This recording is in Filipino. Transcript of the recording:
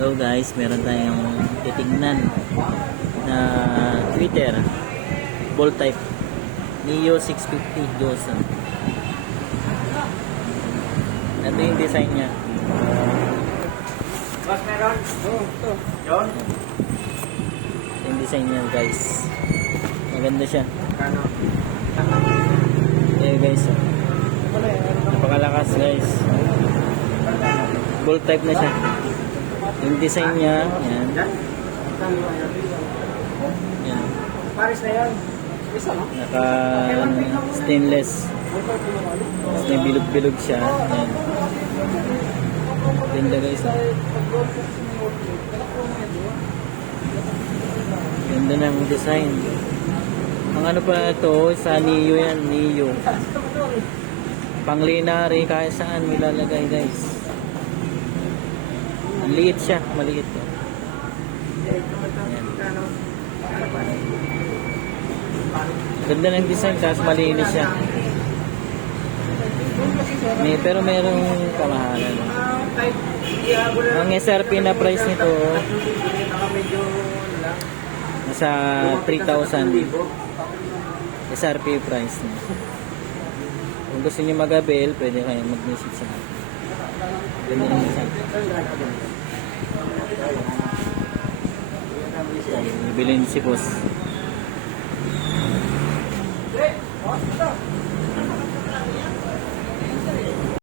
So guys, meron tayong titingnan na Twitter ball type Neo 650 Johnson. Ito yung design niya. Mas meron? Ito. Yun? Ito yung design niya guys. Maganda siya. Kano? Eh guys, napakalakas guys. Ball type na siya. Yung design niya, yan. Yan. Paris na yan. Isa no? Naka stainless. Tapos may bilog-bilog siya. Yan. Ganda guys. Ganda ng design. Ang ano pa ito, sa Neo yan, Neo. Panglinari, kahit saan may lalagay guys. Maliit siya, maliit. Yan. Ganda ng design, tapos malinis siya. Pero merong kamahalan. Ang SRP na price nito nasa 3,000 SRP price niya. Kung gusto niyo mag-avail, pwede kayo mag-visit sa akin. Ganda ng design. Bibilin si boss.